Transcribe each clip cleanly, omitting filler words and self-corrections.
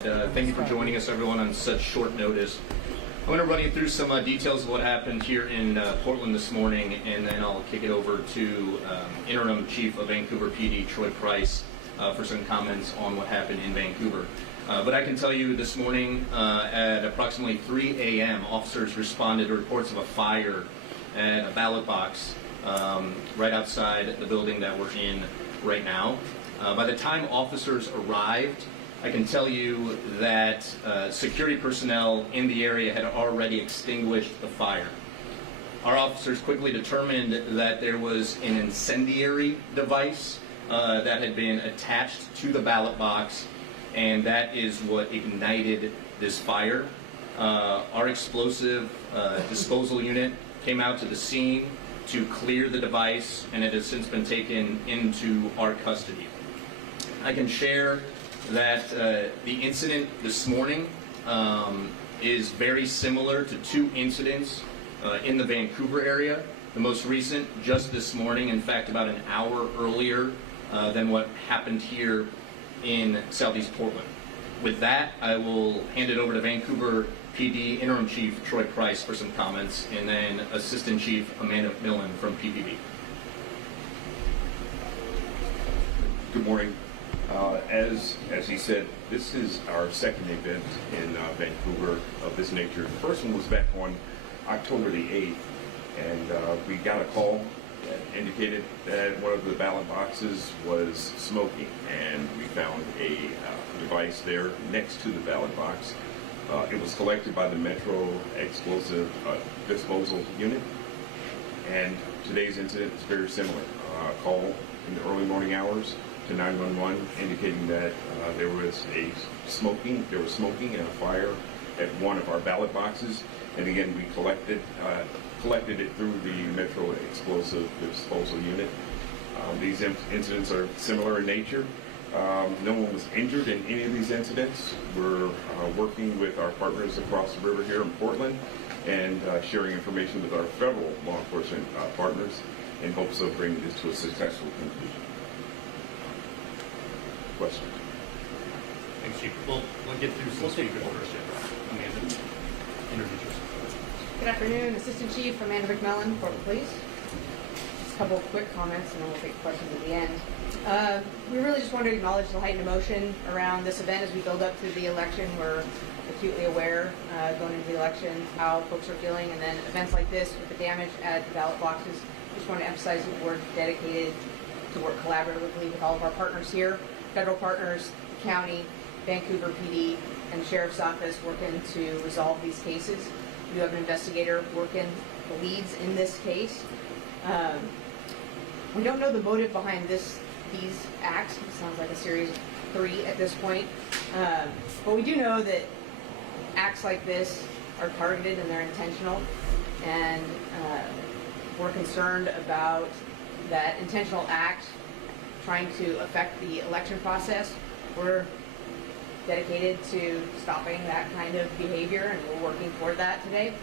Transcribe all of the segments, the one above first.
Thank you for joining us, everyone, on such short notice. I'm going to run you through some details of what happened here in Portland this morning, and then I'll kick it over to Interim Chief of Vancouver PD, Troy Price, for some comments on what happened in Vancouver. But I can tell you this morning at approximately 3 a.m., officers responded to reports of a fire at a ballot box right outside the building that we're in right now. By the time officers arrived, I can tell you that security personnel in the area had already extinguished the fire. Our officers quickly determined that there was an incendiary device that had been attached to the ballot box, and that is what ignited this fire. Our explosive disposal unit came out to the scene to clear the device, and it has since been taken into our custody. I can share that the incident this morning is very similar to two incidents in the Vancouver area. The most recent just this morning, in fact about an hour earlier than what happened here in Southeast Portland. With that, I will hand it over to Vancouver PD Interim Chief Troy Price for some comments, and then Assistant Chief Amanda McMillan from PPV. Good morning. As he said, this is our second event in Vancouver of this nature. The first one was back on October the 8th, and we got a call that indicated that one of the ballot boxes was smoking, and we found a device there next to the ballot box. It was collected by the Metro Explosive Disposal Unit, and today's incident is very similar. A call in the early morning hours to 911 indicating that there was smoking and a fire at one of our ballot boxes, and again we collected it through the Metro Explosive Disposal Unit. These incidents are similar in nature. No one was injured in any of these incidents. We're working with our partners across the river here in Portland and sharing information with our federal law enforcement partners in hopes of bringing this to a successful conclusion. Question. Thanks, Chief. We'll get through some speakers first. Amanda, introduce yourself. Good afternoon, Assistant Chief Amanda McMillan, Portland Police. Just a couple of quick comments, and then we'll take questions at the end. We really just wanted to acknowledge the heightened emotion around this event as we build up to the election. We're acutely aware going into the election how folks are feeling, and then events like this with the damage at the ballot boxes. Just want to emphasize that we're dedicated to work collaboratively with all of our partners here. Federal partners, the county, Vancouver PD, and Sheriff's Office working to resolve these cases. We do have an investigator working the leads in this case. We don't know the motive behind these acts. It sounds like a series of 3 at this point. But we do know that acts like this are targeted and they're intentional. And we're concerned about that intentional act trying to affect the election process. We're dedicated to stopping that kind of behavior, and we're working toward that today.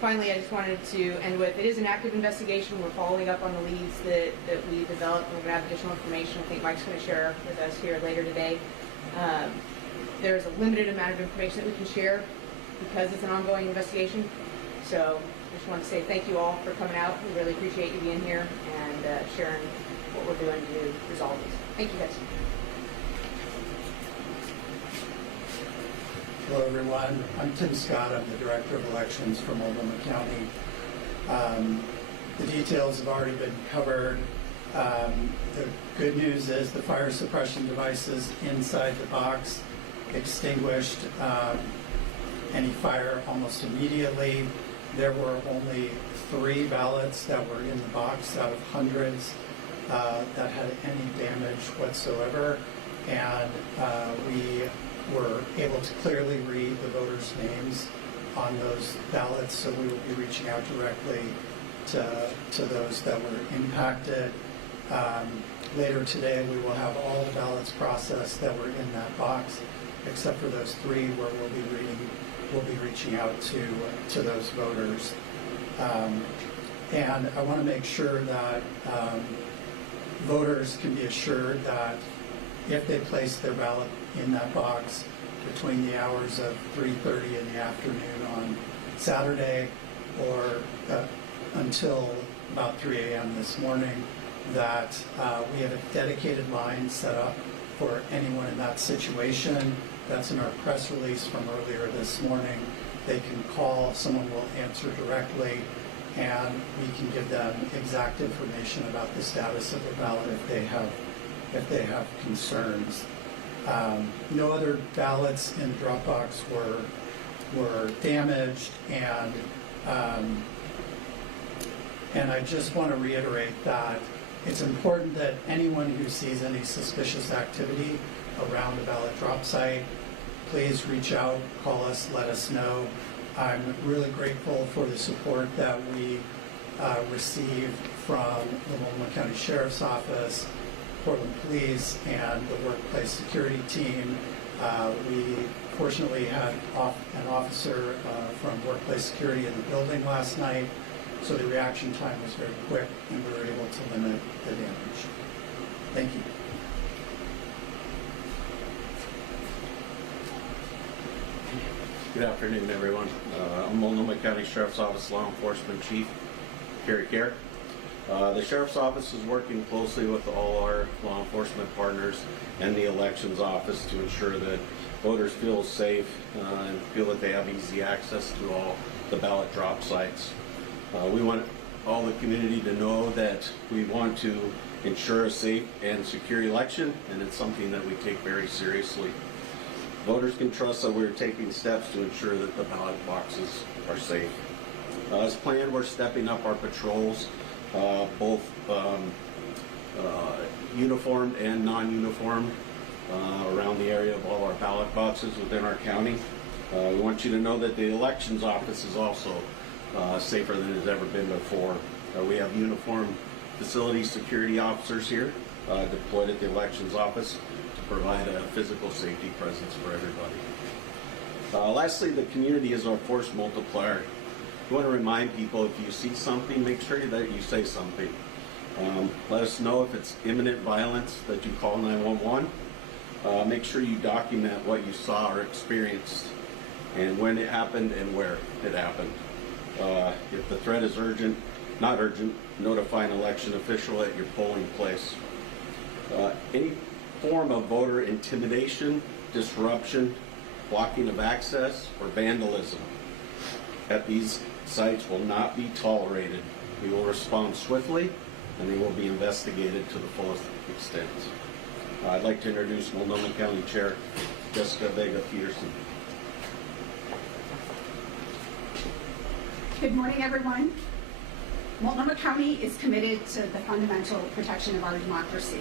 Finally, I just wanted to end with, it is an active investigation. We're following up on the leads that we developed. We're going to have additional information I think Mike's going to share with us here later today. There's a limited amount of information that we can share because it's an ongoing investigation. So I just want to say thank you all for coming out. We really appreciate you being here and sharing what we're doing to resolve these. Thank you, guys. Hello, everyone. I'm Tim Scott. I'm the Director of Elections for Multnomah County. The details have already been covered. The good news is the fire suppression devices inside the box extinguished any fire almost immediately. There were only 3 ballots that were in the box out of hundreds that had any damage whatsoever, and we were able to clearly read the voters' names on those ballots, so we will be reaching out directly to those that were impacted. Later today we will have all the ballots processed that were in that box, except for those 3 where we'll be reaching out to those voters. And I want to make sure that voters can be assured that if they place their ballot in that box between the hours of 3:30 in the afternoon on Saturday or until about 3 a.m. this morning, that we have a dedicated line set up for anyone in that situation. That's in our press release from earlier this morning. They can call, someone will answer directly, and we can give them exact information about the status of their ballot if they have concerns. No other ballots in the drop box were damaged, and I just want to reiterate that it's important that anyone who sees any suspicious activity around a ballot drop site, please reach out, call us, let us know. I'm really grateful for the support that we received from the Multnomah County Sheriff's Office, Portland Police, and the workplace security team. We fortunately had an officer from workplace security in the building last night, so the reaction time was very quick and we were able to limit the damage. Thank you. Good afternoon, everyone. I'm Multnomah County Sheriff's Office Law Enforcement Chief Kerry Kerr. The Sheriff's Office is working closely with all our law enforcement partners and the Elections Office to ensure that voters feel safe and feel that they have easy access to all the ballot drop sites. We want all the community to know that we want to ensure a safe and secure election, and it's something that we take very seriously. Voters can trust that we're taking steps to ensure that the ballot boxes are safe. As planned, we're stepping up our patrols, both uniformed and non-uniformed, around the area of all our ballot boxes within our county. We want you to know that the Elections Office is also safer than it has ever been before. We have uniformed facility security officers here deployed at the Elections Office to provide a physical safety presence for everybody. Lastly, the community is our force multiplier. We want to remind people, if you see something, make sure that you say something. Let us know if it's imminent violence, that you call 911. Make sure you document what you saw or experienced and when it happened and where it happened. If the threat is urgent, not urgent, notify an election official at your polling place. Any form of voter intimidation, disruption, blocking of access, or vandalism at these sites will not be tolerated. We will respond swiftly, and they will be investigated to the fullest extent. I'd like to introduce Multnomah County Chair Jessica Vega-Peterson. Good morning, everyone. Multnomah County is committed to the fundamental protection of our democracy.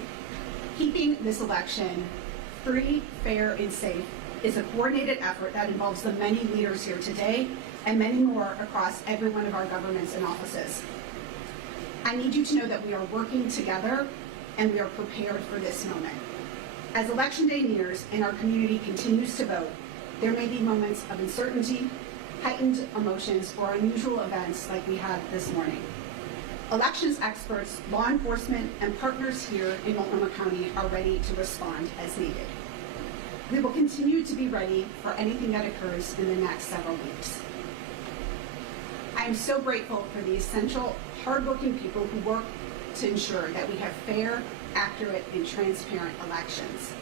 Keeping this election free, fair, and safe is a coordinated effort that involves the many leaders here today and many more across every one of our governments and offices. I need you to know that we are working together and we are prepared for this moment. As Election Day nears and our community continues to vote, there may be moments of uncertainty, heightened emotions, or unusual events like we had this morning. Elections experts, law enforcement, and partners here in Multnomah County are ready to respond as needed. We will continue to be ready for anything that occurs in the next several weeks. I am so grateful for the essential, hardworking people who work to ensure that we have fair, accurate, and transparent elections,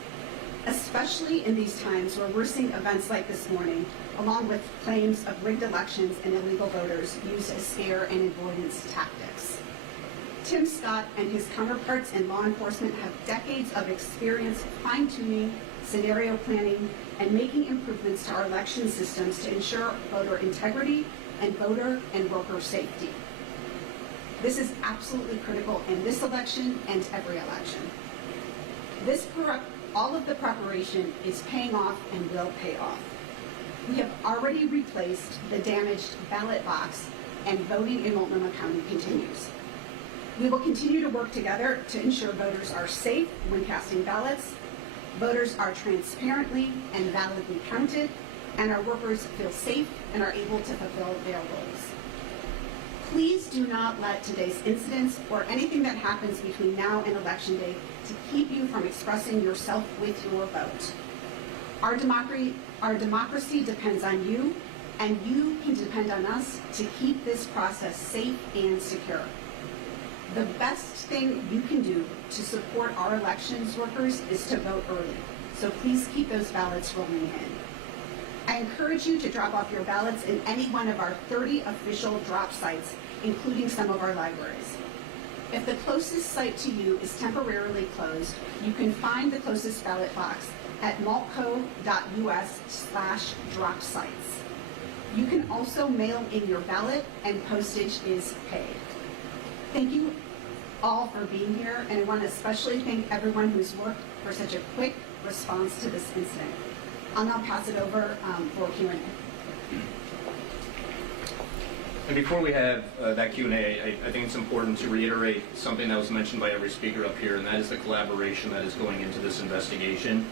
especially in these times where we're seeing events like this morning, along with claims of rigged elections and illegal voters used as scare and avoidance tactics. Tim Scott and his counterparts in law enforcement have decades of experience fine-tuning, scenario planning, and making improvements to our election systems to ensure voter integrity and voter and worker safety. This is absolutely critical in this election and every election. All of the preparation is paying off and will pay off. We have already replaced the damaged ballot box, and voting in Multnomah County continues. We will continue to work together to ensure voters are safe when casting ballots, voters are transparently and validly counted, and our workers feel safe and are able to fulfill their roles. Please do not let today's incidents or anything that happens between now and Election Day to keep you from expressing yourself with your vote. Our democracy depends on you, and you can depend on us to keep this process safe and secure. The best thing you can do to support our elections workers is to vote early. So please keep those ballots rolling in. I encourage you to drop off your ballots in any one of our 30 official drop sites, including some of our libraries. If the closest site to you is temporarily closed, you can find the closest ballot box at maltco.us/drop sites. You can also mail in your ballot, and postage is paid. Thank you all for being here, and I want to especially thank everyone who's worked for such a quick response to this incident. I'll now pass it over for Q&A. And before we have that Q&A, I think it's important to reiterate something that was mentioned by every speaker up here, and that is the collaboration that is going into this investigation.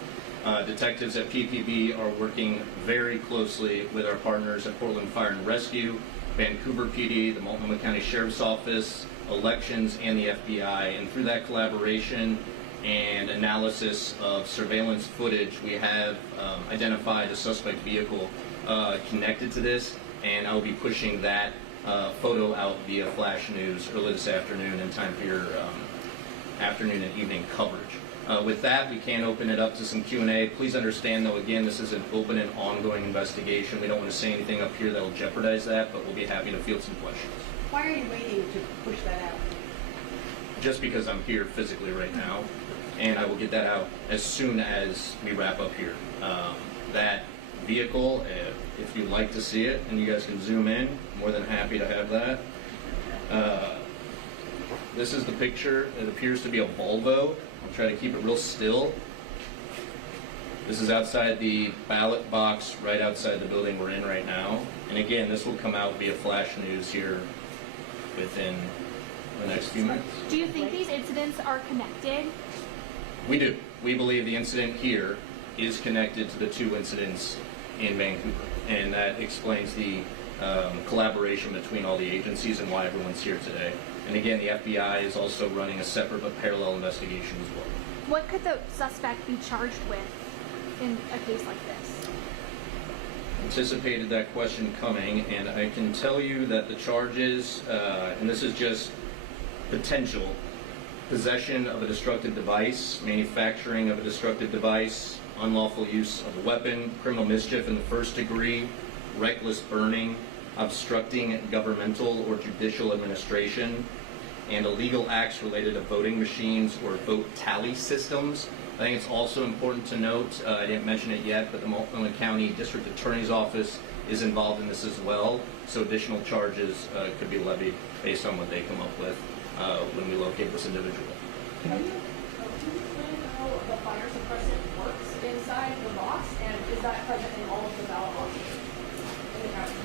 Detectives at PPD are working very closely with our partners at Portland Fire and Rescue, Vancouver PD, the Multnomah County Sheriff's Office, Elections, and the FBI. And through that collaboration and analysis of surveillance footage, we have identified a suspect vehicle connected to this, and I'll be pushing that photo out via flash news early this afternoon in time for your afternoon and evening coverage. With that, we can open it up to some Q&A. Please understand, though, again, this is an open and ongoing investigation. We don't want to say anything up here that will jeopardize that, but we'll be happy to field some questions. Why are you waiting to push that out? Just because I'm here physically right now, and I will get that out as soon as we wrap up here. That vehicle, if you'd like to see it, and you guys can zoom in, more than happy to have that. This is the picture. It appears to be a Volvo. I'll try to keep it real still. This is outside the ballot box right outside the building we're in right now. And again, this will come out via flash news here within the next few minutes. Do you think these incidents are connected? We do. We believe the incident here is connected to the two incidents in Vancouver. And that explains the collaboration between all the agencies and why everyone's here today. And again, the FBI is also running a separate but parallel investigation as well. What could the suspect be charged with in a case like this? Anticipated that question coming, and I can tell you that the charges, and this is just potential, possession of a destructive device, manufacturing of a destructive device, unlawful use of a weapon, criminal mischief in the first degree, reckless burning, obstructing governmental or judicial administration, and illegal acts related to voting machines or vote tally systems. I think it's also important to note, I didn't mention it yet, but the Multnomah County District Attorney's Office is involved in this as well, so additional charges could be levied based on what they come up with when we locate this individual. Can you explain how the fire suppressant works inside the box, and is that present in all of the ballot boxes in the county?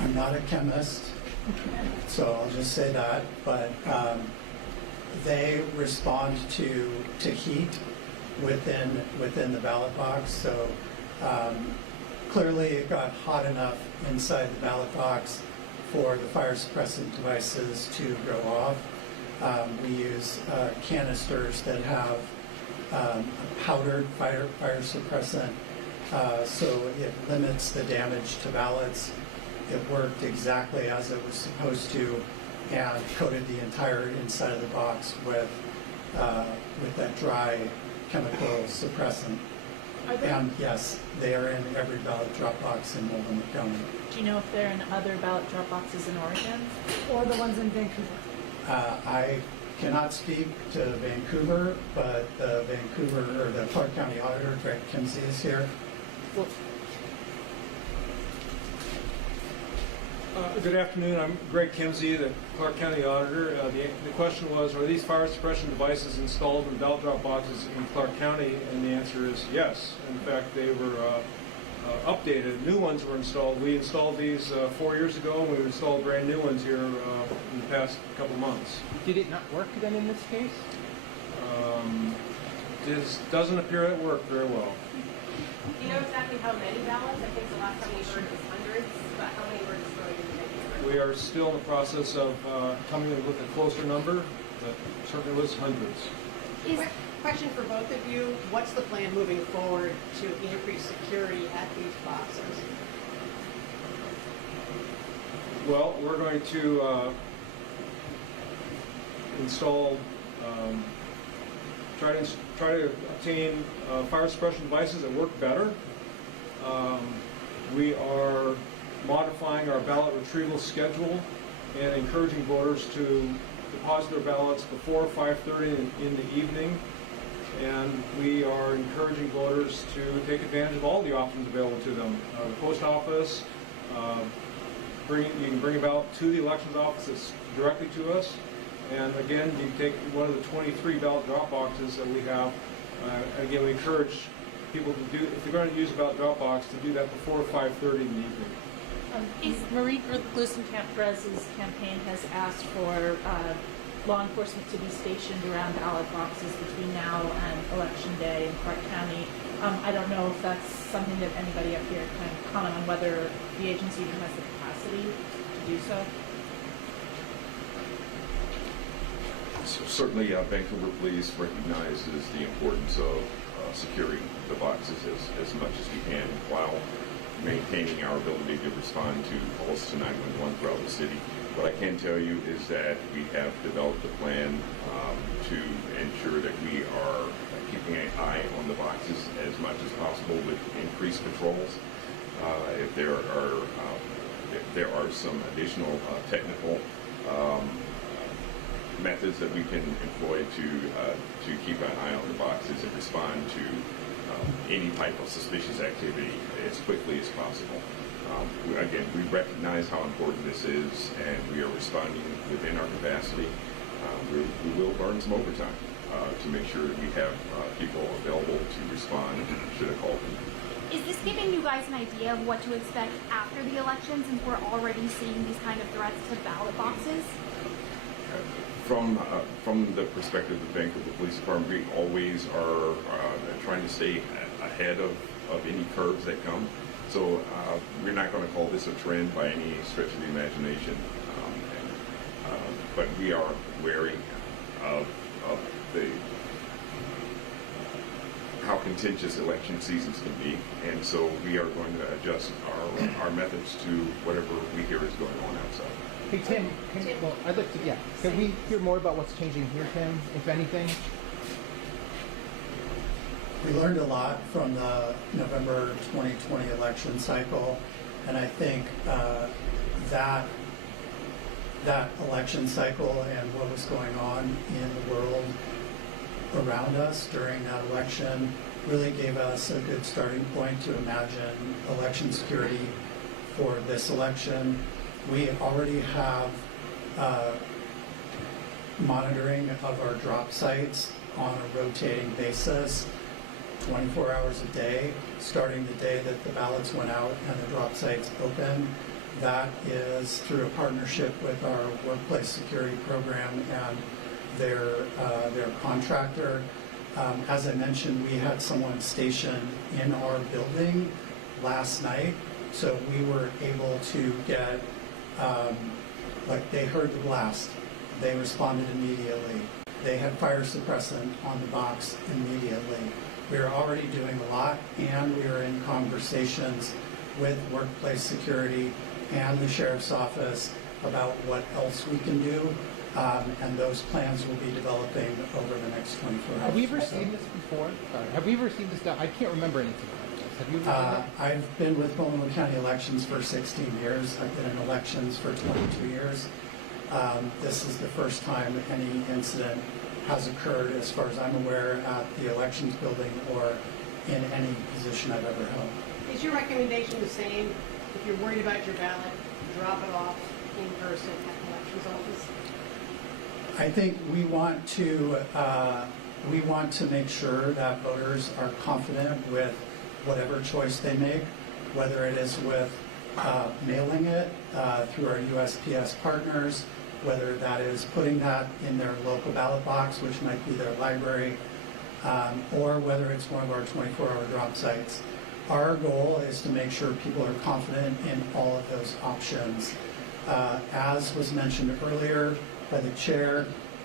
I'm not a chemist, so I'll just say that, but they respond to heat within the ballot box, so clearly it got hot enough inside the ballot box for the fire suppressant devices to go off. We use canisters that have a powdered fire suppressant, so it limits the damage to ballots. It worked exactly as it was supposed to, and coated the entire inside of the box with that dry chemical suppressant. And yes, they are in every ballot drop box in Multnomah County. Do you know if they're in other ballot drop boxes in Oregon or the ones in Vancouver? I cannot speak to Vancouver, but the Clark County Auditor, Greg Kimsey, is here. Well, Good afternoon. I'm Greg Kimsey, the Clark County Auditor. The question was, are these fire suppression devices installed in ballot drop boxes in Clark County? And the answer is yes. In fact, they were updated. New ones were installed. We installed these 4 years ago, and we installed brand new ones here in the past couple months. did it not work then in this case? This doesn't appear it worked very well. Do you know exactly how many ballots? I think the last time we heard was hundreds, but how many were destroyed in Vancouver? We are still in the process of coming up with a closer number. but certainly was hundreds. Is, Question for both of you. What's the plan moving forward to increase security at these boxes? Well, we're going to install, try to obtain fire suppression devices that work better. We are modifying our ballot retrieval schedule and encouraging voters to deposit their ballots before 5:30 in the evening. And we are encouraging voters to take advantage of all the options available to them. The post office, you can bring a ballot to the elections office directly to us. And again, you can take one of the 23 ballot drop boxes that we have. Again, we encourage people to do, if they're going to use a ballot drop box, to do that before 5:30 in the evening. Marie Glusenkamp-Perez's campaign has asked for law enforcement to be stationed around ballot boxes between now and Election Day in Clark County. I don't know if that's something that anybody up here can comment on, whether the agency even has the capacity to do so. Certainly, Vancouver Police recognizes the importance of securing the boxes as much as we can while maintaining our ability to respond to calls to 911 throughout the city. What I can tell you is that we have developed a plan to ensure that we are keeping an eye on the boxes as much as possible with increased patrols. If there are some additional technical methods that we can employ to keep an eye on the boxes and respond to any type of suspicious activity as quickly as possible. Again, we recognize how important this is, and we are responding within our capacity. We will burn some overtime to make sure that we have people available to respond should a call come. is this giving you guys an idea of what to expect after the election, since we're already seeing these kind of threats to ballot boxes? From the perspective of the Vancouver Police Department, we always are trying to stay ahead of any curves that come. So we're not going to call this a trend by any stretch of the imagination, but we are wary of how contentious election seasons can be, and so we are going to adjust our methods to whatever we hear is going on outside. Hey Tim, well, I'd like to, can we hear more about what's changing here, Tim, if anything? We learned a lot from the November 2020 election cycle, and I think that election cycle and what was going on in the world around us during that election really gave us a good starting point to imagine election security for this election. We already have monitoring of our drop sites on a rotating basis, 24 hours a day, starting the day that the ballots went out and the drop sites open. That is through a partnership with our workplace security program and their contractor. As I mentioned, we had someone stationed in our building last night, so we were able to get, like they heard the blast, they responded immediately. They had fire suppressant on the box immediately. We are already doing a lot, and we are in conversations with workplace security and the sheriff's office about what else we can do, and those plans will be developing over the next 24 hours. Have we ever seen this before? Sorry. Have we ever seen this? I can't remember anything like this. Have you ever seen it? I've been with Multnomah County Elections for 16 years. I've been in elections for 22 years. This is the first time any incident has occurred, as far as I'm aware, at the elections building or in any position I've ever held. Is your recommendation the same? If you're worried about your ballot, drop it off in person at the elections office? I think we want to make sure that voters are confident with whatever choice they make, whether it is with mailing it through our USPS partners, whether that is putting that in their local ballot box, which might be their library, or whether it's one of our 24-hour drop sites. Our goal is to make sure people are confident in all of those options. As was mentioned earlier by the chair,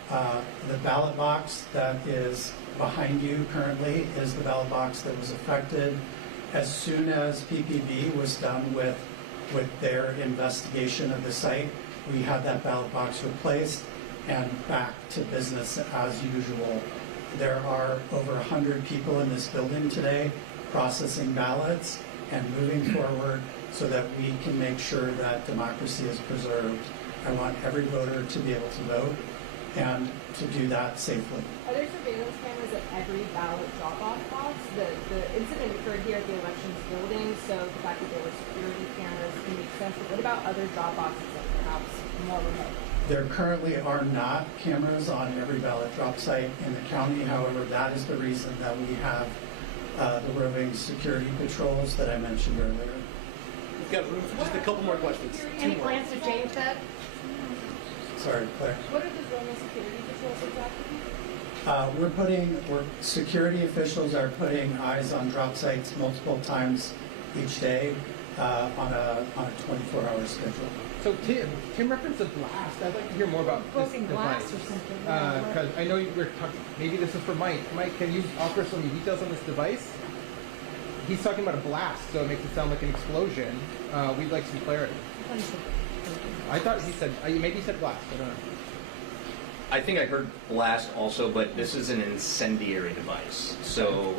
The ballot box that is behind you currently is the ballot box that was affected. As soon as PPB was done with their investigation of the site, we had that ballot box replaced and back to business as usual. There are over 100 people in this building today processing ballots and moving forward so that we can make sure that democracy is preserved. I want every voter to be able to vote and to do that safely. Are there surveillance cameras at every ballot drop-off box? The incident occurred here at the elections building, so the fact that there were security cameras can make sense. But what about other drop boxes that are perhaps more remote? There currently are not cameras on every ballot drop site in the county. However, that is the reason that we have the roving security patrols that I mentioned earlier. We've got room for just a couple more questions. Any plans to change that? Sorry, Claire. What are the roaming security patrols exactly? Security officials are putting eyes on drop sites multiple times each day on a 24-hour schedule. So Tim referenced a blast. I'd like to hear more about this Broken device. glass or something. Because I know you were talking, maybe this is for Mike. Mike, can you offer some details on this device? He's talking about a blast, so it makes it sound like an explosion. We'd like some clarity. I thought he said, maybe he said blast, I don't know. I think I heard blast also, but this is an incendiary device. So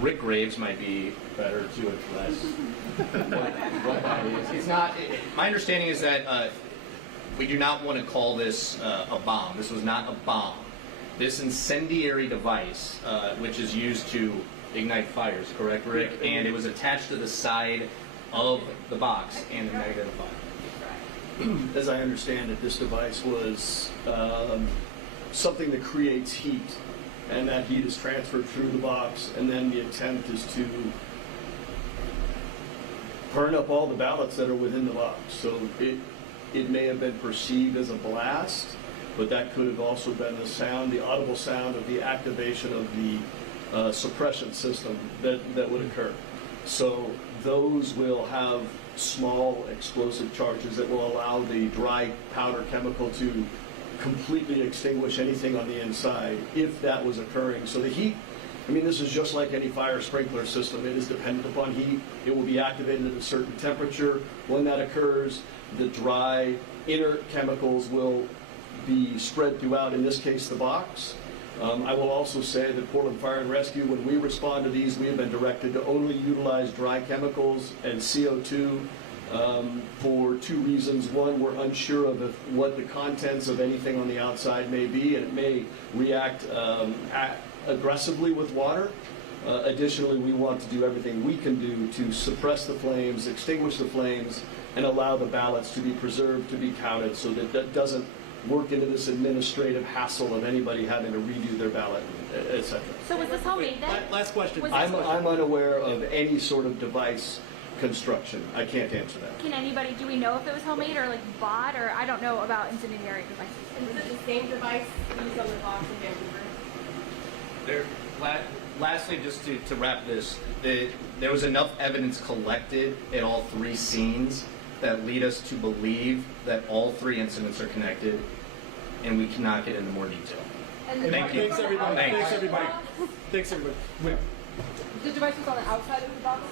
Rick Graves might be better to address what that is. It's not. My understanding is that we do not want to call this a bomb. This was not a bomb. This incendiary device, which is used to ignite fires, correct, Rick? And it was attached to the side of the box and ignited a fire. As I understand it, this device was something that creates heat, and that heat is transferred through the box, and then the intent is to burn up all the ballots that are within the box. So it may have been perceived as a blast, but that could have also been the sound, the audible sound of the activation of the suppression system that would occur. So those will have small explosive charges that will allow the dry powder chemical to completely extinguish anything on the inside if that was occurring. So the heat, I mean, this is just like any fire sprinkler system. It is dependent upon heat. It will be activated at a certain temperature. When that occurs, the dry inert chemicals will be spread throughout, in this case, the box. I will also say that Portland Fire and Rescue, when we respond to these, we have been directed to only utilize dry chemicals and CO2 for two reasons. One, we're unsure of what the contents of anything on the outside may be, and it may react aggressively with water. Additionally, we want to do everything we can do to suppress the flames, extinguish the flames, and allow the ballots to be preserved, to be counted, so that that doesn't work into this administrative hassle of anybody having to redo their ballot, etc. So was this homemade then? Last question. Was I'm unaware of any sort of device construction. I can't answer that. Can anybody, do we know if it was homemade or like bought, or I don't know about incendiary devices? And was it the same device used on the box in Vancouver? Lastly, just to wrap this, there was enough evidence collected at all three scenes that lead us to believe that all three incidents are connected, and we cannot get into more detail. Thank you. Thanks, everybody. Thanks. Thanks, everybody. Thanks, everybody. The device was on the outside of the box?